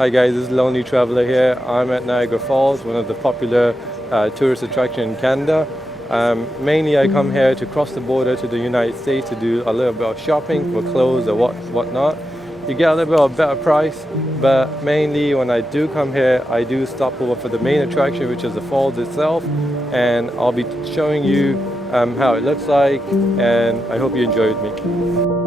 Hi guys, this is Lonely Traveler here. I'm at Niagara Falls, one of the popular tourist attractions in Canada. Mainly I come here to cross the border to the United States to do a little bit of shopping for clothes or whatnot. You get a little bit of better price, but mainly when I do come here, I do stop over for the main attraction, which is the falls itself, and I'll be showing you how it looks like, and I hope you enjoy with me.